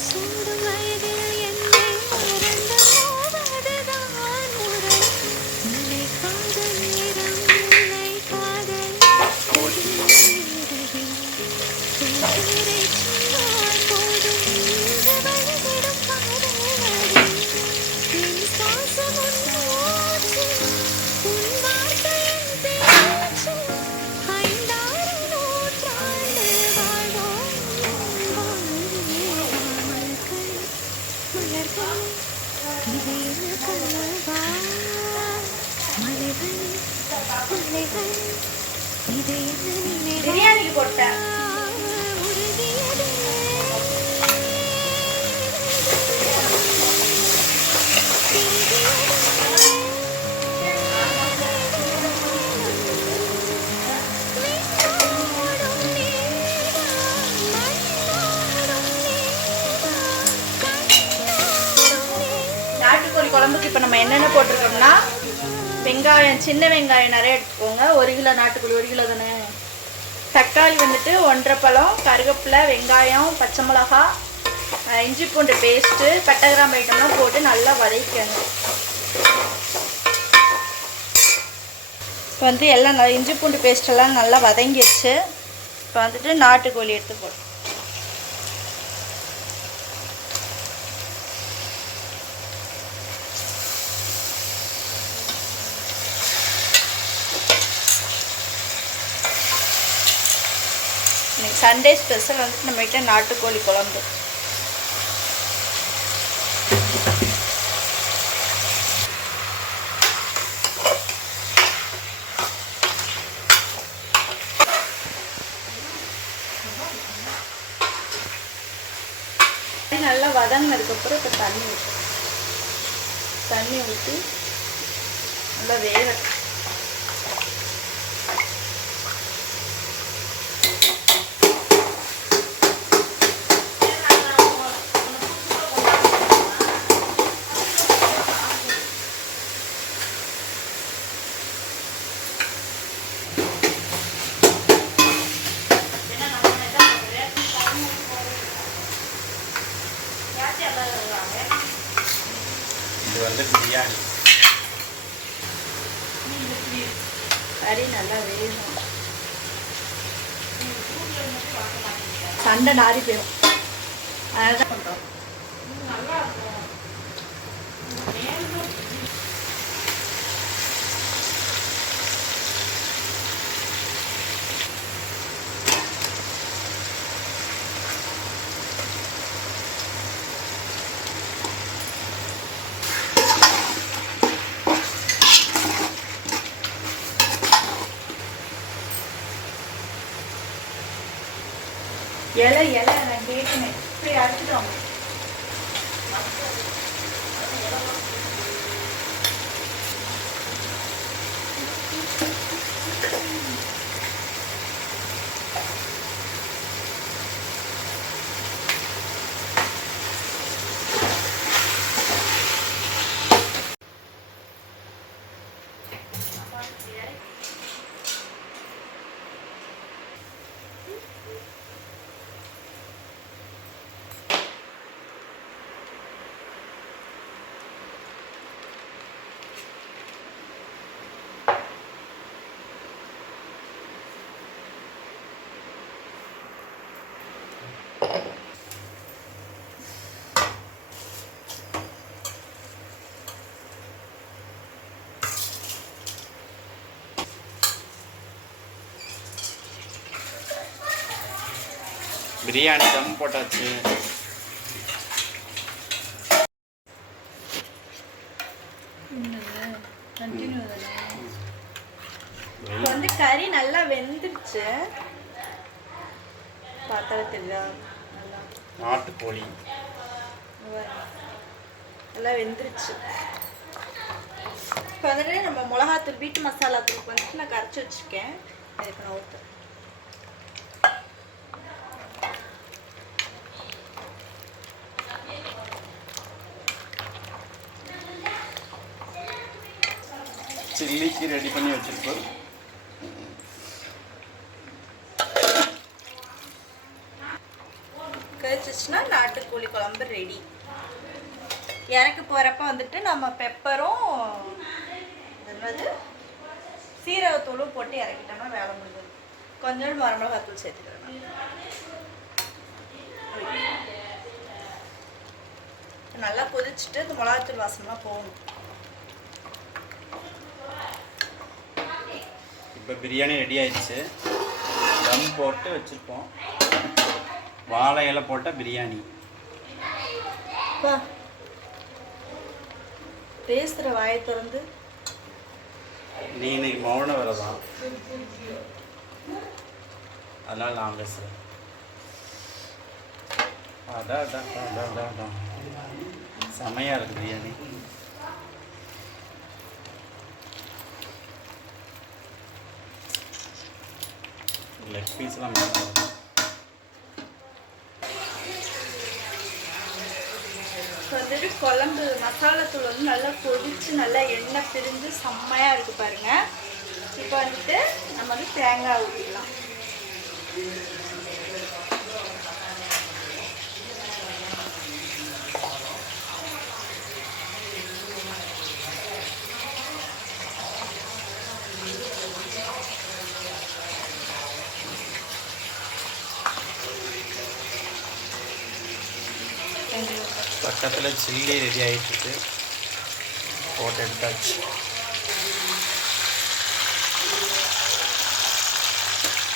soon. மலைகள் மலைகள் இதை என்ன குழம்புக்கு இப்போ நம்ம என்னென்ன போட்டிருக்கோம்னா வெங்காயம் சின்ன வெங்காயம் நிறைய எடுத்துக்கோங்க. ஒரு கிலோ நாட்டுக்கோழி ஒரு கிலோ தானே? தக்காளி வந்துட்டு ஒன்றரை பழம் கருவேப்பிலை வெங்காயம் பச்சை மிளகா இஞ்சி பூண்டு பேஸ்ட்டு பட்டை கிராம்பு ஐட்டம்லாம் போட்டு நல்லா வதக்கணும் இப்போ வந்து எல்லாம் நல்லா இஞ்சி பூண்டு பேஸ்ட் எல்லாம் நல்லா வதங்கிடுச்சு இப்போ வந்துட்டு நாட்டுக்கோழி எடுத்து போட்டு சண்டே ஸ்பெஷல் வந்துட்டு நம்மகிட்ட நாட்டுக்கோழி குழம்பு. நல்லா வதங்கினதுக்கப்புறம் இப்போ தண்ணி ஊற்று தண்ணி ஊற்றி நல்லா வேக கறி நல்லா வேகணும் சண்டை நாரி போயிடும் அதனால தான் பண்ணுறோம் இலை இலை நான் கேட்டேன். இப்படி அடிச்சிட்டோம் பிரியாணி தம் போட்டாச்சு. வந்து கறி நல்லா வெந்துருச்சு. பார்த்தா தெரியுதா நாட்டுக்கோழி. நல்லா வெந்துருச்சு. இப்போ வந்துட்டு நம்ம மிளகாத்தூள் வீட்டு மசாலா தூள் வந்துட்டு நான் கரைச்சி வச்சுருக்கேன். அதுக்கு நான் ஊற்றுறேன் சில்லிக்கு ரெடி பண்ணி வச்சிருக்கோம். கழிச்சிச்சுன்னா நாட்டுக்கோழி குழம்பு ரெடி இறக்க போகிறப்ப வந்துட்டு நம்ம பெப்பரும் என்னது? சீரகத்தூளும் போட்டு இறக்கிட்டோம்னா வேலை முடிஞ்சது கொஞ்சம் மரமிளகாத்தூள் சேர்த்துக்கிறேன் நல்லா கொதிச்சுட்டு இந்த மிளகாத்தூள் வாசமாக போகணும். இப்போ பிரியாணி ரெடி ஆயிடுச்சு. தம் போட்டு வச்சுருப்போம். வாழை இலை போட்ட பிரியாணி. பேசுகிற வாயை திறந்து. நீ இன்னைக்கு மௌன விரதம். அதனால நான் பேசுகிறேன் அதான் அதான் அதான் அதான் செமையாக இருக்கு பிரியாணி. லெக் பீஸ்லாம் இப்போ வந்துட்டு குழம்பு மசாலாத்தூள் வந்து நல்லா கொதிச்சு நல்லா எண்ணெய் பிரிஞ்சு செம்மையாக இருக்கு பாருங்க. இப்போ வந்துட்டு நம்ம வந்து தேங்காய் ஊற்றிக்கலாம் பக்கத்தில் சில்லி ரெடி ஆகிட்டு இருக்கு போட்டு எடுத்தாச்சு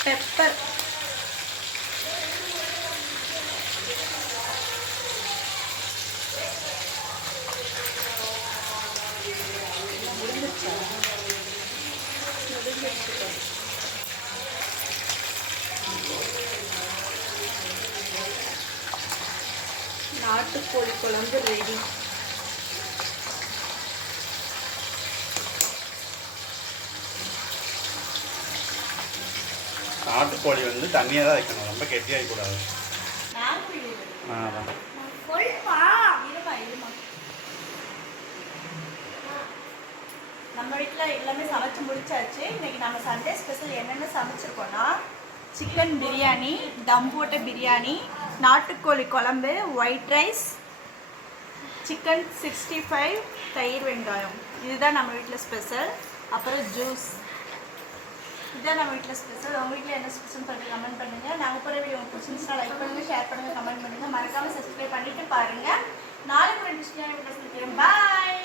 பெப்பர் முடிஞ்சிருச்சா? முடிஞ்சிருச்சு நாட்டுக்கோழி குழம்பு ரெடி நாட்டுக்கோழி வந்து தண்ணியாக தான் வைக்கணும். ரொம்ப கெட்டியாக கூடாது நம்ம வீட்டில் எல்லாமே சமைச்சு முடிச்சாச்சு. இன்னைக்கு நம்ம சண்டே ஸ்பெஷல் என்னென்ன சமைச்சிருக்கோம்னா சிக்கன் பிரியாணி தம் போட்ட பிரியாணி நாட்டுக்கோழி குழம்பு white rice chicken sixty five தயிர் வெங்காயம். இதுதான் நம்ம வீட்டில் ஸ்பெஷல் அப்புறம் ஜூஸ் இதுதான் நம்ம வீட்டில் ஸ்பெஷல் உங்கள் வீட்டில் என்ன ஸ்பெஷல் சொல்லிட்டு கமெண்ட் பண்ணுங்கள் நாங்கள் போகிற வீடியோ உங்களுக்கு பிடிச்சிருந்துச்சுன்னா லைக் பண்ணுங்கள் ஷேர் பண்ணுங்கள் கமெண்ட் பண்ணுங்கள் மறக்காமல் சப்ஸ்கிரைப் பண்ணிவிட்டு பாருங்கள் நாளைக்கு ஒரு டிஸ்பிளே வீட்டில் பாய்